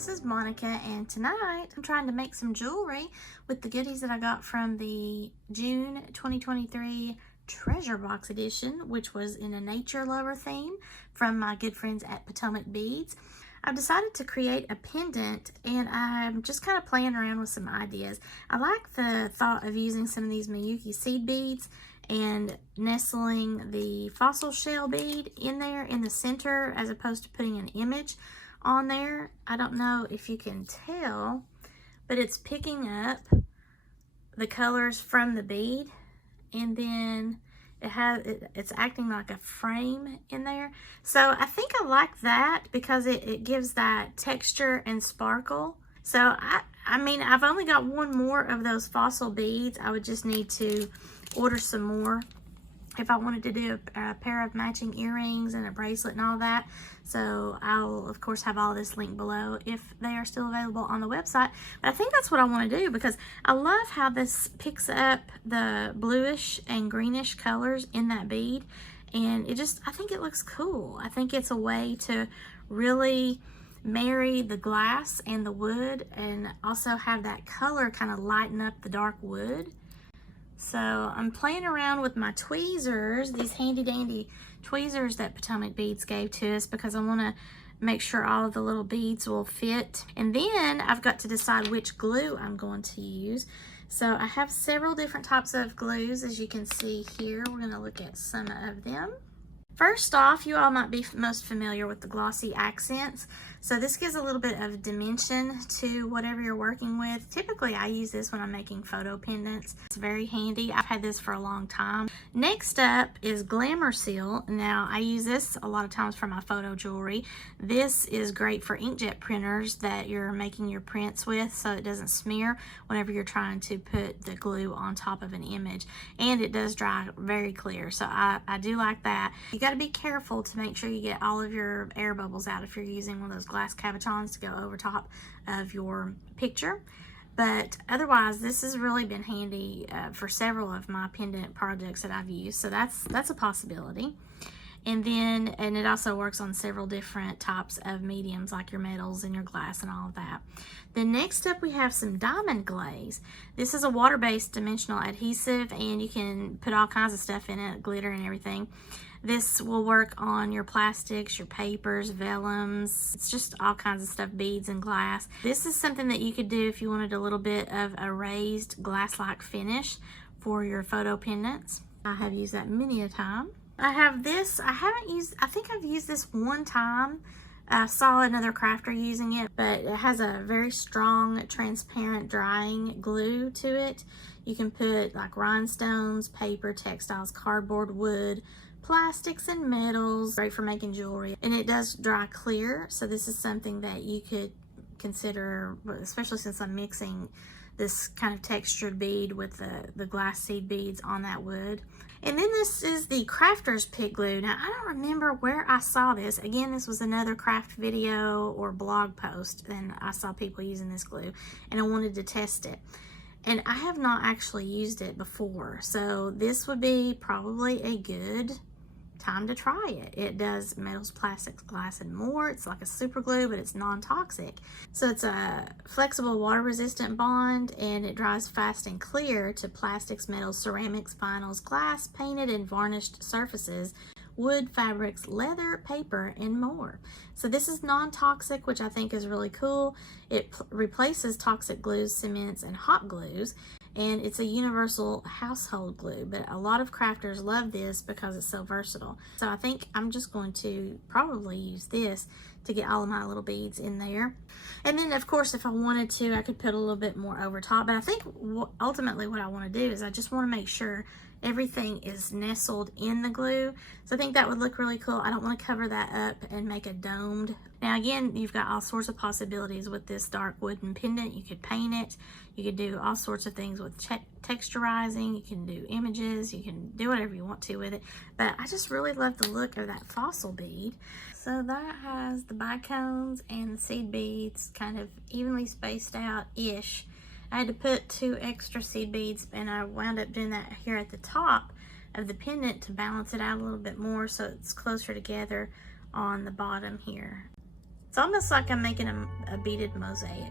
this is Monica, and tonight I'm trying to make some jewelry with the goodies that I got from the June 2023 Treasure Box Edition, which was in a nature lover theme from my good friends at Potomac Beads. I've decided to create a pendant, and I'm just kind of playing around with some ideas. I like the thought of using some of these Miyuki seed beads and nestling the fossil shell bead in there in the center as opposed to putting an image on there. I don't know if you can tell, but it's picking up the colors from the bead, and then it's acting like a frame in there. So I think I like that because it gives that texture and sparkle. So I mean, I've only got one more of those fossil beads. I would just need to order some more if I wanted to do a pair of matching earrings and a bracelet and all that. So I'll of course have all this linked below if they are still available on the website. But I think that's what I want to do because I love how this picks up the bluish and greenish colors in that bead, and I think it looks cool. I think it's a way to really marry the glass and the wood and also have that color kind of lighten up the dark wood. So I'm playing around with my tweezers, these handy dandy tweezers that Potomac Beads gave to us, because I want to make sure all of the little beads will fit. And then I've got to decide which glue I'm going to use. So I have several different types of glues, as you can see here. We're going to look at some of them. First off, you all might be most familiar with the glossy accents. So this gives a little bit of dimension to whatever you're working with. Typically, I use this when I'm making photo pendants. It's very handy. I've had this for a long time. Next up is Glamour Seal. Now, I use this a lot of times for my photo jewelry. This is great for inkjet printers that you're making your prints with, so it doesn't smear whenever you're trying to put the glue on top of an image. And it does dry very clear, so I do like that. You got to be careful to make sure you get all of your air bubbles out if you're using one of those glass cabochons to go over top of your picture. But otherwise, this has really been handy for several of my pendant projects that I've used, so that's a possibility. And it also works on several different types of mediums, like your metals and your glass and all of that. Then next up, we have some diamond glaze. This is a water-based dimensional adhesive, and you can put all kinds of stuff in it, glitter and everything. This will work on your plastics, your papers, vellums. It's just all kinds of stuff, beads and glass. This is something that you could do if you wanted a little bit of a raised glass-like finish for your photo pendants. I have used that many a time. I have this. I think I've used this one time. I saw another crafter using it, but it has a very strong transparent drying glue to it. You can put like rhinestones, paper, textiles, cardboard, wood, plastics, and metals. Great for making jewelry, and it does dry clear, so this is something that you could consider, especially since I'm mixing this kind of textured bead with the glass seed beads on that wood. And then this is the Crafter's Pick Glue. Now, I don't remember where I saw this. Again, this was another craft video or blog post, and I saw people using this glue, and I wanted to test it. And I have not actually used it before, so this would be probably a good time to try it. It does metals, plastics, glass, and more. It's like a super glue, but it's non-toxic. So it's a flexible, water-resistant bond, and it dries fast and clear to plastics, metals, ceramics, vinyls, glass, painted and varnished surfaces, wood, fabrics, leather, paper, and more. So this is non-toxic, which I think is really cool. It replaces toxic glues, cements, and hot glues, and it's a universal household glue, but a lot of crafters love this because it's so versatile. So I think I'm just going to probably use this to get all of my little beads in there. And then of course, if I wanted to, I could put a little bit more over top, but I think ultimately what I want to do is I just want to make sure everything is nestled in the glue. So I think that would look really cool. I don't want to cover that up and make a domed. Now again, you've got all sorts of possibilities with this dark wooden pendant. You could paint it. You could do all sorts of things with texturizing. You can do images. You can do whatever you want to with it. But I just really love the look of that fossil bead. So that has the bicones and the seed beads kind of evenly spaced out-ish. I had to put 2 extra seed beads, and I wound up doing that here at the top of the pendant to balance it out a little bit more so it's closer together on the bottom here. It's almost like I'm making a beaded mosaic.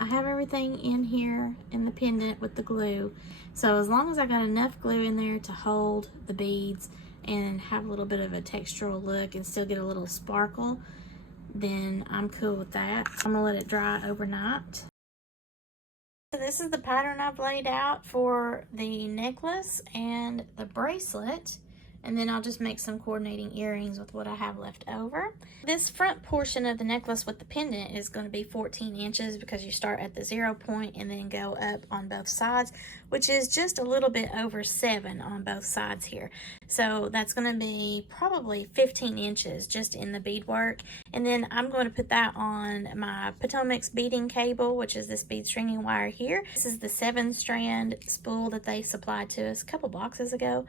I have everything in here in the pendant with the glue. So as long as I got enough glue in there to hold the beads and have a little bit of a textural look and still get a little sparkle, then I'm cool with that. I'm gonna let it dry overnight. So this is the pattern I've laid out for the necklace and the bracelet. And then I'll just make some coordinating earrings with what I have left over. This front portion of the necklace with the pendant is going to be 14 inches because you start at the 0 point and then go up on both sides, which is just a little bit over 7 on both sides here. So that's going to be probably 15 inches just in the beadwork. And then I'm going to put that on my Potomac's beading cable, which is this bead stringing wire here. This is the 7-strand spool that they supplied to us a couple boxes ago.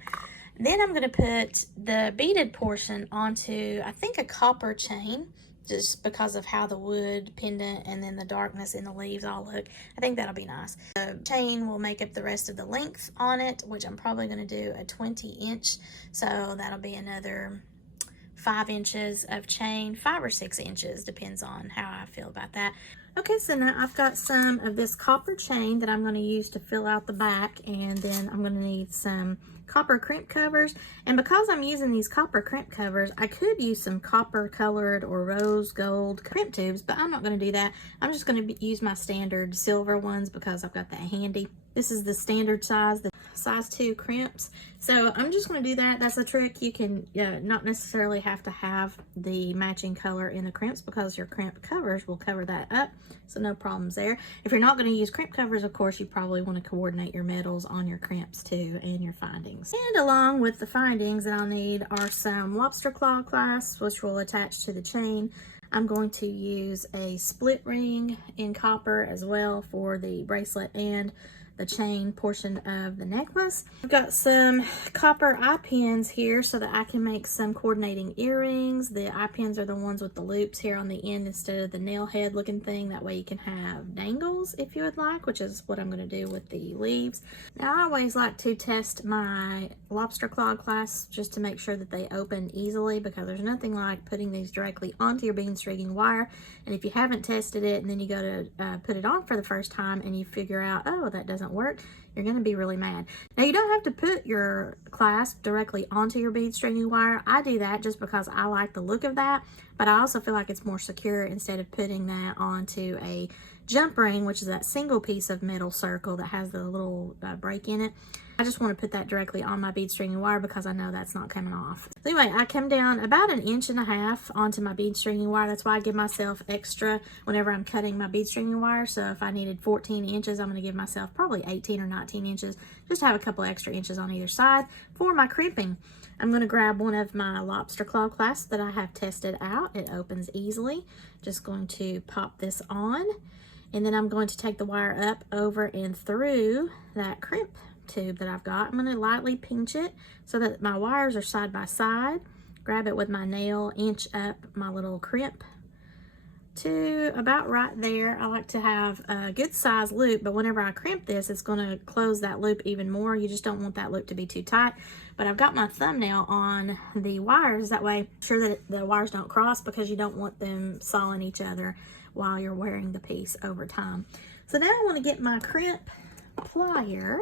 Then I'm going to put the beaded portion onto, I think, a copper chain, just because of how the wood pendant and then the darkness in the leaves all look. I think that'll be nice. The chain will make up the rest of the length on it, which I'm probably going to do a 20-inch. So that'll be another 5 inches of chain, 5 or 6 inches, depends on how I feel about that. Okay, so now I've got some of this copper chain that I'm going to use to fill out the back, and then I'm going to need some copper crimp covers. And because I'm using these copper crimp covers, I could use some copper colored or rose gold crimp tubes, but I'm not going to do that. I'm just going to use my standard silver ones because I've got that handy. This is the standard size, the size 2 crimps. So I'm just going to do that. That's a trick. You can not necessarily have to have the matching color in the crimps because your crimp covers will cover that up. So no problems there. If you're not going to use crimp covers, of course, you probably want to coordinate your metals on your crimps too and your findings. And along with the findings that I'll need are some lobster claw clasps, which will attach to the chain. I'm going to use a split ring in copper as well for the bracelet and the chain portion of the necklace. I've got some copper eye pins here so that I can make some coordinating earrings. The eye pins are the ones with the loops here on the end instead of the nail head looking thing. That way you can have dangles if you would like, which is what I'm going to do with the leaves. Now I always like to test my lobster claw clasps just to make sure that they open easily, because there's nothing like putting these directly onto your bead stringing wire. And if you haven't tested it and then you go to put it on for the first time and you figure out, oh, that doesn't work, you're going to be really mad. Now you don't have to put your clasp directly onto your bead stringing wire. I do that just because I like the look of that, but I also feel like it's more secure instead of putting that onto a jump ring, which is that single piece of metal circle that has the little break in it. I just want to put that directly on my bead stringing wire because I know that's not coming off. So anyway, I come down about 1.5 inches onto my bead stringing wire. That's why I give myself extra whenever I'm cutting my bead stringing wire. So if I needed 14 inches, I'm going to give myself probably 18 or 19 inches, just to have a couple extra inches on either side for my crimping. I'm going to grab one of my lobster claw clasps that I have tested out. It opens easily. Just going to pop this on, and then I'm going to take the wire up, over, and through that crimp tube that I've got. I'm going to lightly pinch it so that my wires are side by side. Grab it with my nail, inch up my little crimp to about right there. I like to have a good size loop, but whenever I crimp this, it's going to close that loop even more. You just don't want that loop to be too tight. But I've got my thumbnail on the wires, that way sure that the wires don't cross, because you don't want them sawing each other while you're wearing the piece over time. So now I want to get my crimp plier.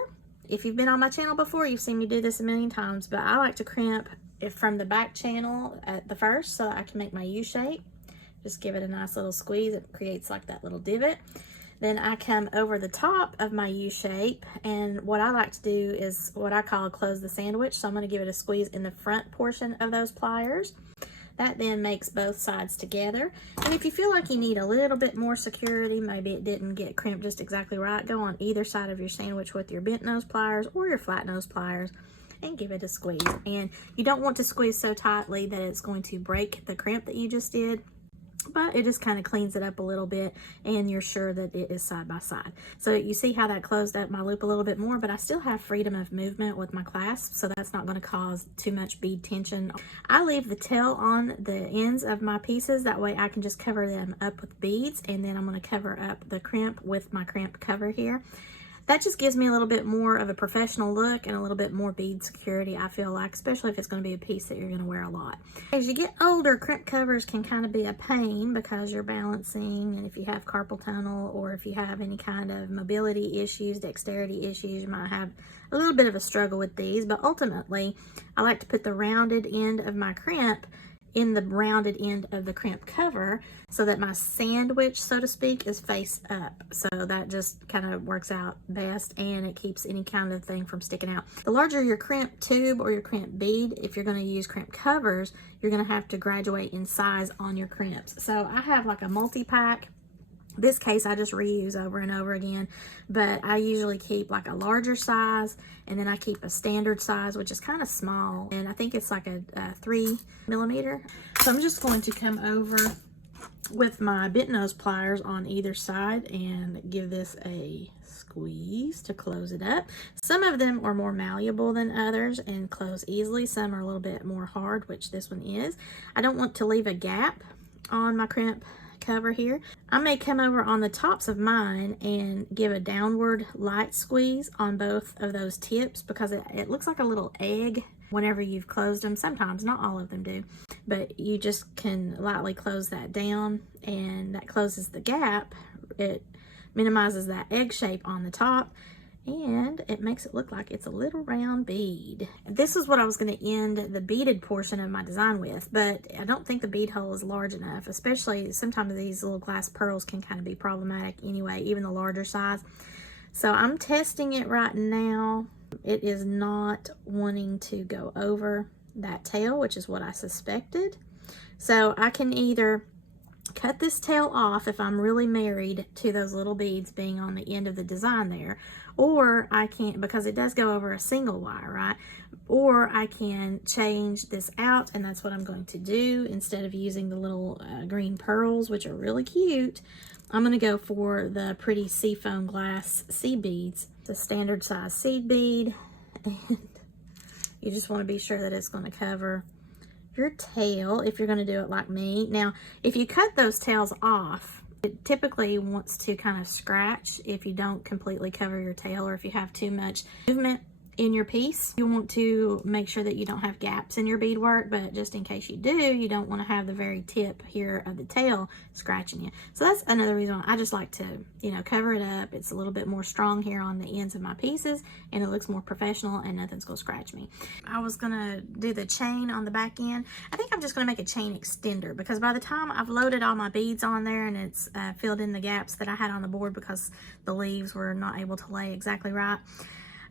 If you've been on my channel before, you've seen me do this a million times, but I like to crimp it from the back channel at the first so that I can make my U shape. Just give it a nice little squeeze. It creates like that little divot. Then I come over the top of my U shape, and what I like to do is what I call close the sandwich. So I'm going to give it a squeeze in the front portion of those pliers. That then makes both sides together. And if you feel like you need a little bit more security, maybe it didn't get crimped just exactly right, go on either side of your sandwich with your bent nose pliers or your flat nose pliers and give it a squeeze. And you don't want to squeeze so tightly that it's going to break the crimp that you just did. but it just kind of cleans it up a little bit, and you're sure that it is side by side. So you see how that closed up my loop a little bit more, but I still have freedom of movement with my clasp, so that's not going to cause too much bead tension. I leave the tail on the ends of my pieces, that way I can just cover them up with beads, and then I'm going to cover up the crimp with my crimp cover here. That just gives me a little bit more of a professional look and a little bit more bead security, I feel like, especially if it's going to be a piece that you're going to wear a lot. As you get older, crimp covers can kind of be a pain because you're balancing, and if you have carpal tunnel or if you have any kind of mobility issues, dexterity issues, you might have a little bit of a struggle with these. But ultimately, I like to put the rounded end of my crimp in the rounded end of the crimp cover so that my sandwich, so to speak, is face up. So that just kind of works out best, and it keeps any kind of thing from sticking out. The larger your crimp tube or your crimp bead, if you're going to use crimp covers, you're going to have to graduate in size on your crimps. So I have like a multi-pack. This case I just reuse over and over again, but I usually keep like a larger size, and then I keep a standard size, which is kind of small, and I think it's like a 3 millimeter. So I'm just going to come over with my bent nose pliers on either side and give this a squeeze to close it up. Some of them are more malleable than others and close easily. Some are a little bit more hard, which this one is. I don't want to leave a gap on my crimp cover here. I may come over on the tops of mine and give a downward light squeeze on both of those tips, because it looks like a little egg whenever you've closed them. Sometimes, not all of them do, but you just can lightly close that down, and that closes the gap. It minimizes that egg shape on the top, and it makes it look like it's a little round bead. This is what I was going to end the beaded portion of my design with, but I don't think the bead hole is large enough, especially sometimes these little glass pearls can kind of be problematic anyway, even the larger size. So I'm testing it right now. It is not wanting to go over that tail, which is what I suspected. So I can either cut this tail off if I'm really married to those little beads being on the end of the design there, or I can, because it does go over a single wire, right? Or I can change this out, and that's what I'm going to do. Instead of using the little green pearls, which are really cute, I'm going to go for the pretty seafoam glass seed beads. It's a standard size seed bead, and you just want to be sure that it's going to cover your tail if you're going to do it like me. Now, if you cut those tails off, it typically wants to kind of scratch if you don't completely cover your tail, or if you have too much movement in your piece. You want to make sure that you don't have gaps in your beadwork, but just in case you do, you don't want to have the very tip here of the tail scratching you. So that's another reason I just like to, you know, cover it up. It's a little bit more strong here on the ends of my pieces, and it looks more professional, and nothing's gonna scratch me. I was gonna do the chain on the back end. I think I'm just gonna make a chain extender, because by the time I've loaded all my beads on there and it's filled in the gaps that I had on the board because the leaves were not able to lay exactly right,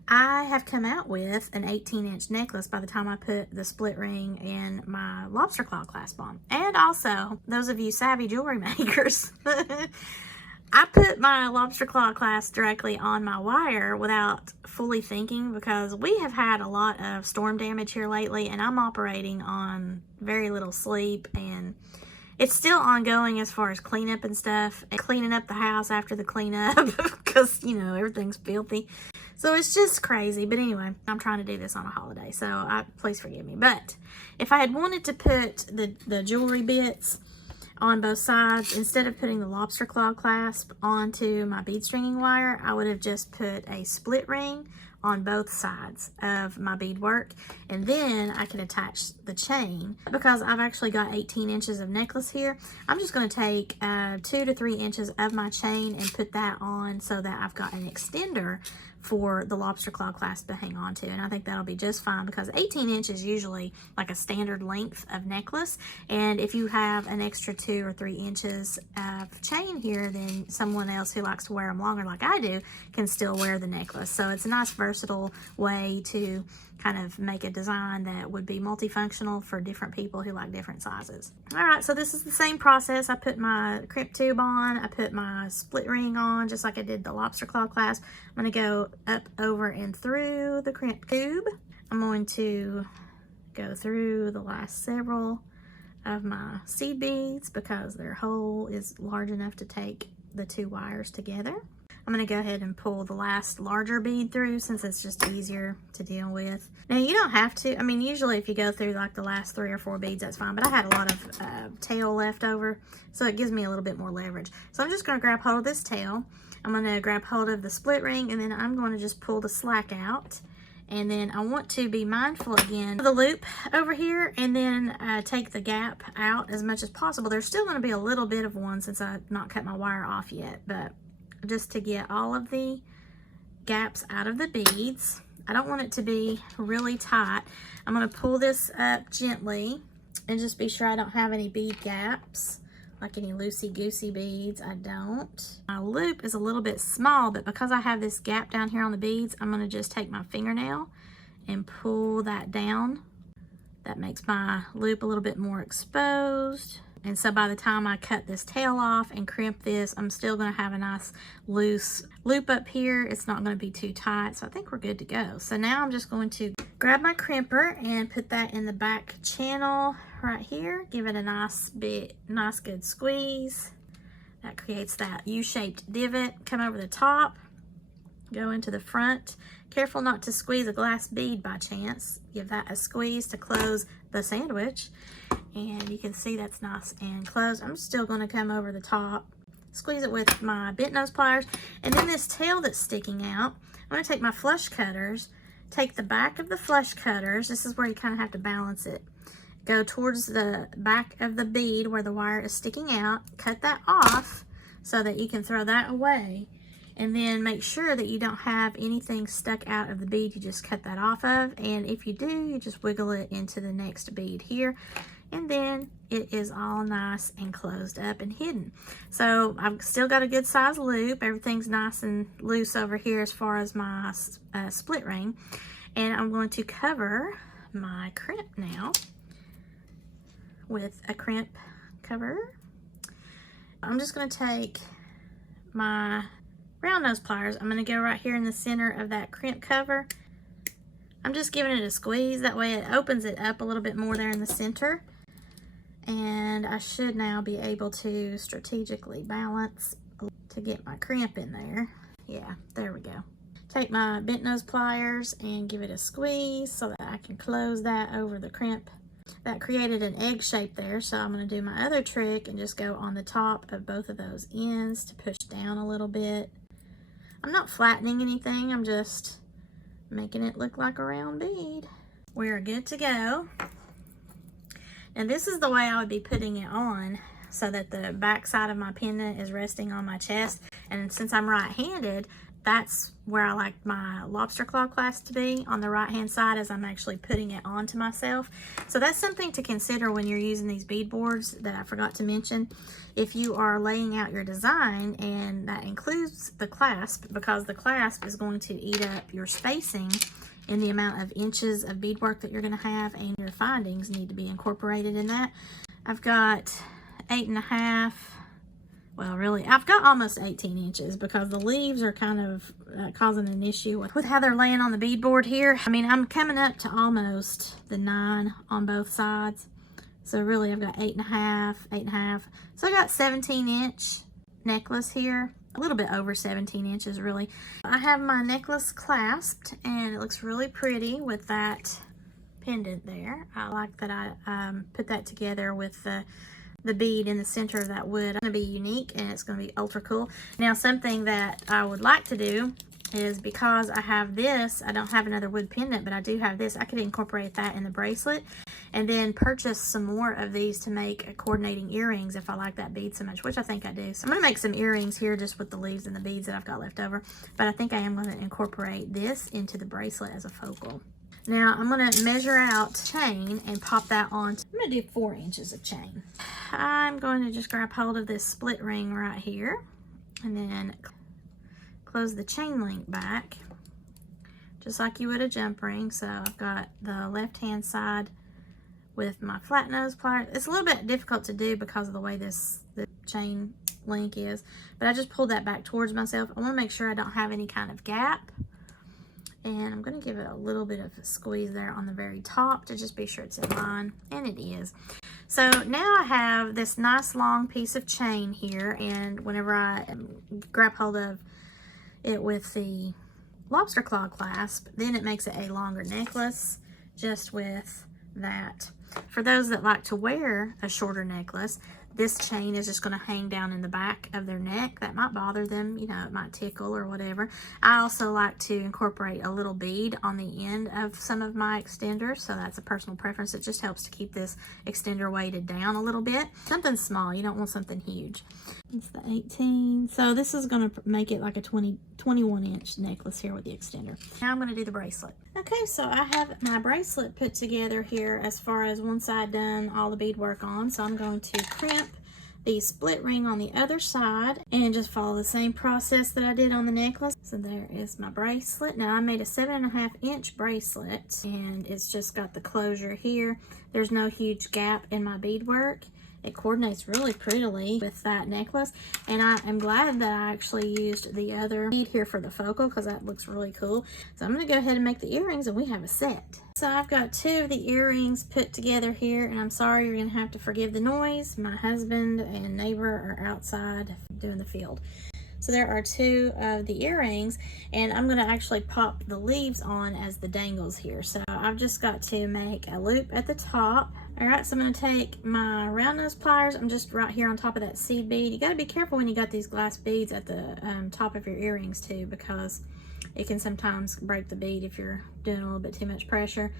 I have come out with an 18-inch necklace by the time I put the split ring and my lobster claw clasp on. And also, those of you savvy jewelry makers, I put my lobster claw clasp directly on my wire without fully thinking, because we have had a lot of storm damage here lately, and I'm operating on very little sleep, and it's still ongoing as far as cleanup and stuff, and cleaning up the house after the cleanup because, you know, everything's filthy. So it's just crazy. But anyway, I'm trying to do this on a holiday, so please forgive me. But if I had wanted to put the jewelry bits on both sides, instead of putting the lobster claw clasp onto my bead stringing wire, I would have just put a split ring on both sides of my beadwork, and then I can attach the chain. Because I've actually got 18 inches of necklace here, I'm just going to take 2 to 3 inches of my chain and put that on so that I've got an extender for the lobster claw clasp to hang on to, and I think that'll be just fine, because 18 inches is usually like a standard length of necklace, and if you have an extra 2 or 3 inches of chain here, then someone else who likes to wear them longer like I do can still wear the necklace. So it's a nice versatile way to kind of make a design that would be multifunctional for different people who like different sizes. All right, so this is the same process. I put my crimp tube on, I put my split ring on, just like I did the lobster claw clasp. I'm gonna go up, over, and through the crimp tube. I'm going to go through the last several of my seed beads because their hole is large enough to take the 2 wires together. I'm going to go ahead and pull the last larger bead through since it's just easier to deal with. Now you don't have to, I mean usually if you go through like the last 3 or 4 beads that's fine, but I had a lot of tail left over, so it gives me a little bit more leverage. So I'm just going to grab hold of this tail, I'm going to grab hold of the split ring, and then I'm going to just pull the slack out. And then I want to be mindful again of the loop over here, and then take the gap out as much as possible. There's still going to be a little bit of one since I've not cut my wire off yet, but just to get all of the gaps out of the beads. I don't want it to be really tight. I'm going to pull this up gently and just be sure I don't have any bead gaps, like any loosey-goosey beads. I don't. My loop is a little bit small, but because I have this gap down here on the beads, I'm going to just take my fingernail and pull that down. That makes my loop a little bit more exposed. And so by the time I cut this tail off and crimp this, I'm still going to have a nice loose loop up here. It's not going to be too tight, so I think we're good to go. So now I'm just going to grab my crimper and put that in the back channel right here. Give it a nice good squeeze. That creates that U-shaped divot. Come over the top, go into the front. Careful not to squeeze a glass bead by chance. Give that a squeeze to close the sandwich. And you can see that's nice and closed. I'm still going to come over the top, squeeze it with my bent nose pliers. And then this tail that's sticking out, I'm going to take my flush cutters, take the back of the flush cutters. This is where you kind of have to balance it. Go towards the back of the bead where the wire is sticking out. Cut that off so that you can throw that away. And then make sure that you don't have anything stuck out of the bead you just cut that off of. And if you do, you just wiggle it into the next bead here. And then it is all nice and closed up and hidden. So I've still got a good size loop. Everything's nice and loose over here as far as my split ring. And I'm going to cover my crimp now with a crimp cover. I'm just going to take my round nose pliers. I'm going to go right here in the center of that crimp cover. I'm just giving it a squeeze. That way it opens it up a little bit more there in the center. And I should now be able to strategically balance to get my crimp in there. Yeah, there we go. Take my bent nose pliers and give it a squeeze so that I can close that over the crimp. That created an egg shape there, so I'm going to do my other trick and just go on the top of both of those ends to push down a little bit. I'm not flattening anything, I'm just making it look like a round bead. We're good to go. And this is the way I would be putting it on, so that the back side of my pendant is resting on my chest. And since I'm right-handed, that's where I like my lobster claw clasp to be, on the right-hand side as I'm actually putting it onto myself. So that's something to consider when you're using these bead boards that I forgot to mention. If you are laying out your design, and that includes the clasp, because the clasp is going to eat up your spacing in the amount of inches of beadwork that you're going to have, and your findings need to be incorporated in that. I've got 8.5. Well, really, I've got almost 18 inches because the leaves are kind of causing an issue with how they're laying on the beadboard here. I mean, I'm coming up to almost the 9 on both sides. So really, I've got 8.5, 8.5. So I got 17-inch necklace here. A little bit over 17 inches, really. I have my necklace clasped, and it looks really pretty with that pendant there. I like that I put that together with the bead in the center of that wood. It's going to be unique, and it's going to be ultra cool. Now, something that I would like to do is, because I have this, I don't have another wood pendant, but I do have this. I could incorporate that in the bracelet and then purchase some more of these to make coordinating earrings if I like that bead so much, which I think I do. So I'm going to make some earrings here just with the leaves and the beads that I've got left over, but I think I am going to incorporate this into the bracelet as a focal. Now I'm going to measure out chain and pop that on. I'm going to do 4 inches of chain. I'm going to just grab hold of this split ring right here and then close the chain link back just like you would a jump ring. So I've got the left hand side with my flat nose pliers. It's a little bit difficult to do because of the way the chain link is, but I just pulled that back towards myself. I want to make sure I don't have any kind of gap, and I'm going to give it a little bit of a squeeze there on the very top to just be sure it's in line, and it is. So now I have this nice long piece of chain here, and whenever I grab hold of it with the lobster claw clasp, then it makes it a longer necklace just with that. For those that like to wear a shorter necklace, this chain is just going to hang down in the back of their neck. That might bother them, you know, it might tickle or whatever. I also like to incorporate a little bead on the end of some of my extenders, so that's a personal preference. It just helps to keep this extender weighted down a little bit. Something small, you don't want something huge. It's the 18, so this is going to make it like a 21-inch necklace here with the extender. Now I'm going to do the bracelet. Okay, so I have my bracelet put together here as far as one side done, all the beadwork on. So I'm going to crimp the split ring on the other side and just follow the same process that I did on the necklace. So there is my bracelet. Now I made a 7.5-inch bracelet, and it's just got the closure here. There's no huge gap in my beadwork. It coordinates really prettily with that necklace, and I am glad that I actually used the other bead here for the focal because that looks really cool. So I'm going to go ahead and make the earrings, and we have a set. So I've got 2 of the earrings put together here, and I'm sorry, you're going to have to forgive the noise. My husband and neighbor are outside doing the field. So there are 2 of the earrings, and I'm going to actually pop the leaves on as the dangles here. So I've just got to make a loop at the top. All right, so I'm going to take my round nose pliers. I'm just right here on top of that seed bead. You got to be careful when you got these glass beads at the top of your earrings too, because it can sometimes break the bead if you're doing a little bit too much pressure.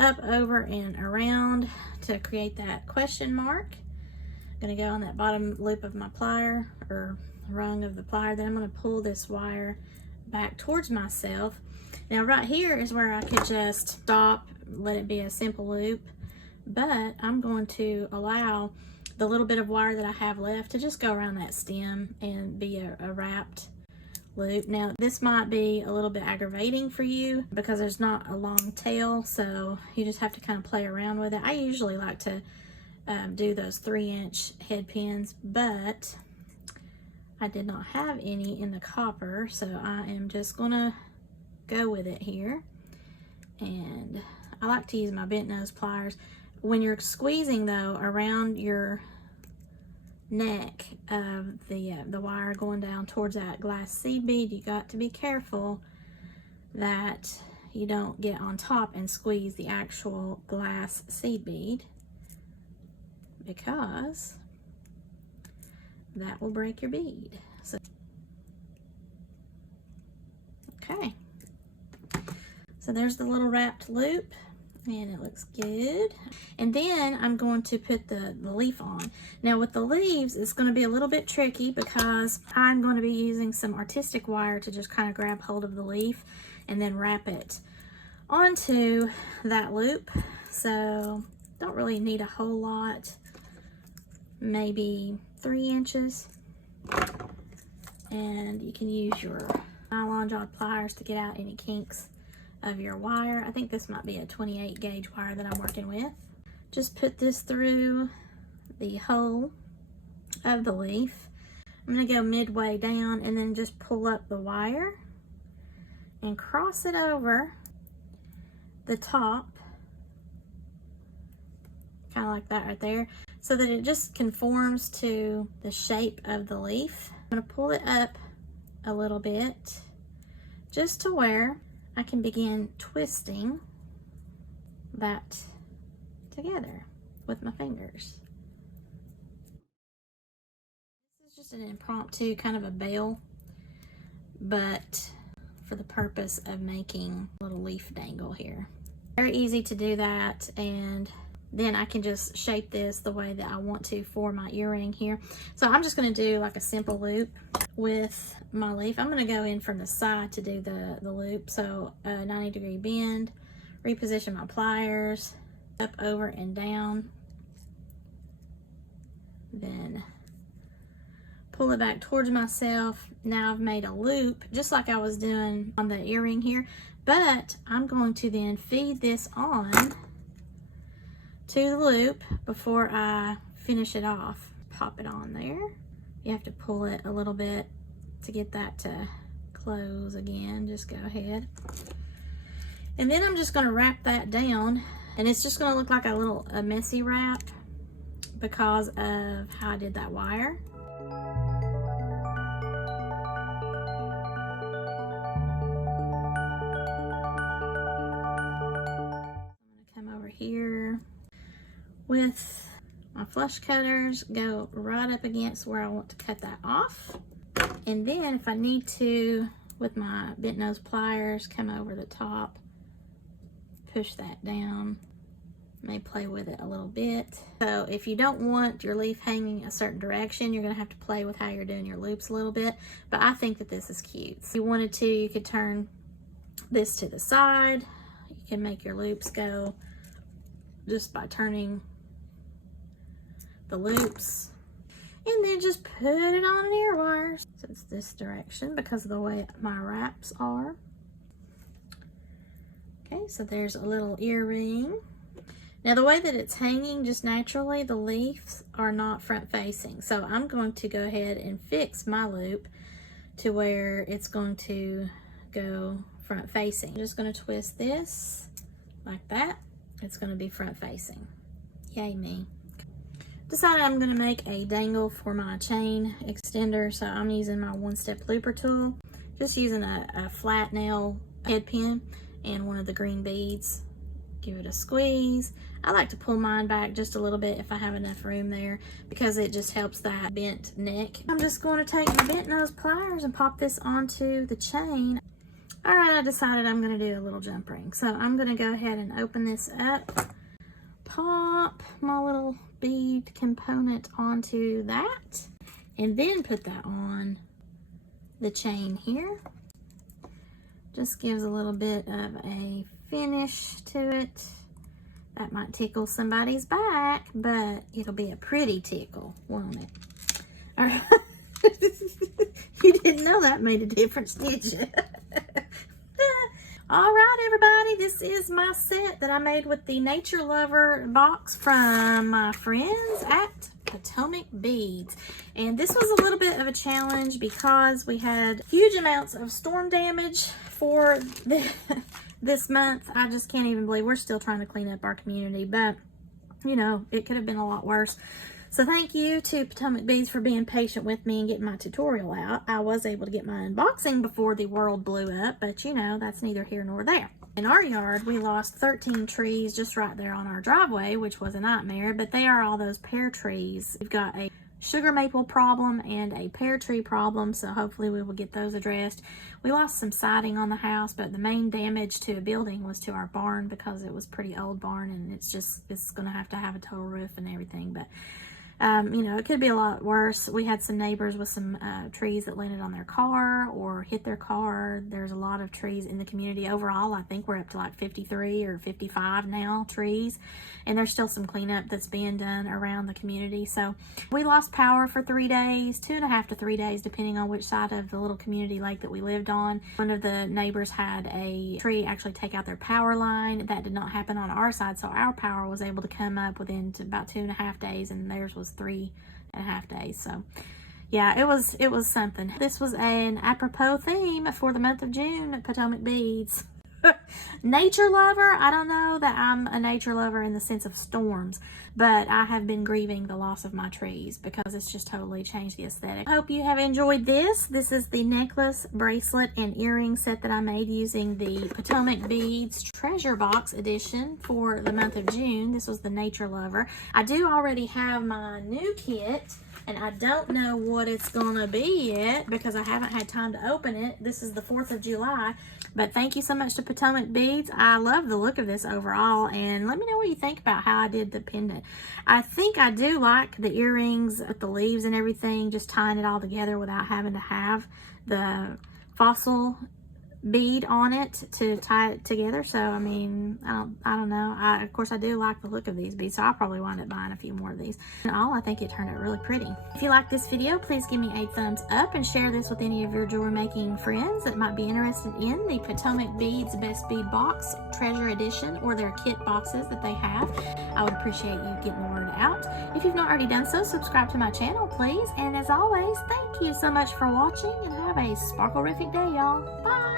Up, over, and around to create that question mark. I'm going to go on that bottom loop of my plier, or rung of the plier. Then I'm going to pull this wire back towards myself. Now right here is where I could just stop, let it be a simple loop, but I'm going to allow the little bit of wire that I have left to just go around that stem and be a wrapped loop. Now this might be a little bit aggravating for you because there's not a long tail, so you just have to kind of play around with it. I usually like to do those 3-inch head pins, but I did not have any in the copper, so I am just gonna go with it here. And I like to use my bent nose pliers. When you're squeezing though around your neck of the wire going down towards that glass seed bead, you got to be careful that you don't get on top and squeeze the actual glass seed bead, because that will break your bead. So, okay, so there's the little wrapped loop, and it looks good. And then I'm going to put the leaf on. Now with the leaves, it's going to be a little bit tricky because I'm going to be using some artistic wire to just kind of grab hold of the leaf and then wrap it onto that loop. So don't really need a whole lot, maybe 3 inches. And you can use your nylon jawed pliers to get out any kinks of your wire. I think this might be a 28 gauge wire that I'm working with. Just put this through the hole of the leaf. I'm going to go midway down and then just pull up the wire and cross it over the top, kind of like that right there, so that it just conforms to the shape of the leaf. I'm going to pull it up a little bit just to where I can begin twisting that together with my fingers. This is just an impromptu kind of a bell, but for the purpose of making a little leaf dangle here. Very easy to do that, and then I can just shape this the way that I want to for my earring here. So I'm just going to do like a simple loop with my leaf. I'm going to go in from the side to do the loop. So a 90-degree bend, reposition my pliers, up, over, and down. Then pull it back towards myself. Now I've made a loop just like I was doing on the earring here, but I'm going to then feed this on to the loop before I finish it off. Pop it on there. You have to pull it a little bit to get that to close again. Just go ahead. And then I'm just going to wrap that down, and it's just going to look like a messy wrap because of how I did that wire. I'm gonna come over here with my flush cutters, go right up against where I want to cut that off. And then if I need to, with my bent nose pliers, come over the top, push that down. May play with it a little bit. So if you don't want your leaf hanging a certain direction, you're gonna have to play with how you're doing your loops a little bit. But I think that this is cute. So if you wanted to, you could turn this to the side. You can make your loops go just by turning the loops. And then just put it on an ear wire. So it's this direction because of the way my wraps are. Okay, so there's a little earring. Now the way that it's hanging just naturally, the leaves are not front facing. So I'm going to go ahead and fix my loop to where it's going to go front facing. I'm just going to twist this like that. It's going to be front facing. Yay me. Decided I'm going to make a dangle for my chain extender. So I'm using my one-step looper tool. Just using a flat nail head pin and one of the green beads. Give it a squeeze. I like to pull mine back just a little bit if I have enough room there because it just helps that bent neck. I'm just going to take my bent nose pliers and pop this onto the chain. All right, I decided I'm going to do a little jump ring. So I'm going to go ahead and open this up, pop my little bead component onto that, and then put that on the chain here. Just gives a little bit of a finish to it. That might tickle somebody's back, but it'll be a pretty tickle, won't it? All right. You didn't know that made a difference, did you? All right, everybody, this is my set that I made with the Nature Lover box from my friends at Potomac Beads. And this was a little bit of a challenge because we had huge amounts of storm damage for this month. I just can't even believe we're still trying to clean up our community, but you know, it could have been a lot worse. So thank you to Potomac Beads for being patient with me and getting my tutorial out. I was able to get my unboxing before the world blew up, but you know, that's neither here nor there. In our yard, we lost 13 trees just right there on our driveway, which was a nightmare, but they are all those pear trees. We've got a sugar maple problem and a pear tree problem, so hopefully we will get those addressed. We lost some siding on the house, but the main damage to a building was to our barn because it was a pretty old barn, and it's going to have a total roof and everything. But you know, it could be a lot worse. We had some neighbors with some trees that landed on their car or hit their car. There's a lot of trees in the community. Overall, I think we're up to like 53 or 55 now trees. And there's still some cleanup that's being done around the community. So we lost power for 3 days, 2.5 to 3 days, depending on which side of the little community lake that we lived on. One of the neighbors had a tree actually take out their power line. That did not happen on our side. So our power was able to come up within about 2.5 days, and theirs was 3.5 days. So yeah, it was something. This was an apropos theme for the month of June at Potomac Beads. Nature lover, I don't know that I'm a nature lover in the sense of storms, but I have been grieving the loss of my trees because it's just totally changed the aesthetic. I hope you have enjoyed this. This is the necklace, bracelet, and earring set that I made using the Potomac Beads Treasure Box edition for the month of June. This was the Nature Lover. I do already have my new kit, and I don't know what it's gonna be yet because I haven't had time to open it. This is the 4th of July. But thank you so much to Potomac Beads. I love the look of this overall, and let me know what you think about how I did the pendant. I think I do like the earrings with the leaves and everything, just tying it all together without having to have the fossil bead on it to tie it together. So I mean, I don't know. Of course I do like the look of these beads, so I'll probably wind up buying a few more of these. And all, I think it turned out really pretty. If you like this video, please give me a thumbs up and share this with any of your jewelry making friends that might be interested in the Potomac Beads Best Bead Box Treasure Edition or their kit boxes that they have. I would appreciate you getting the word out. If you've not already done so, subscribe to my channel, please. And as always, thank you so much for watching, and have a sparkle-rific day, y'all. Bye!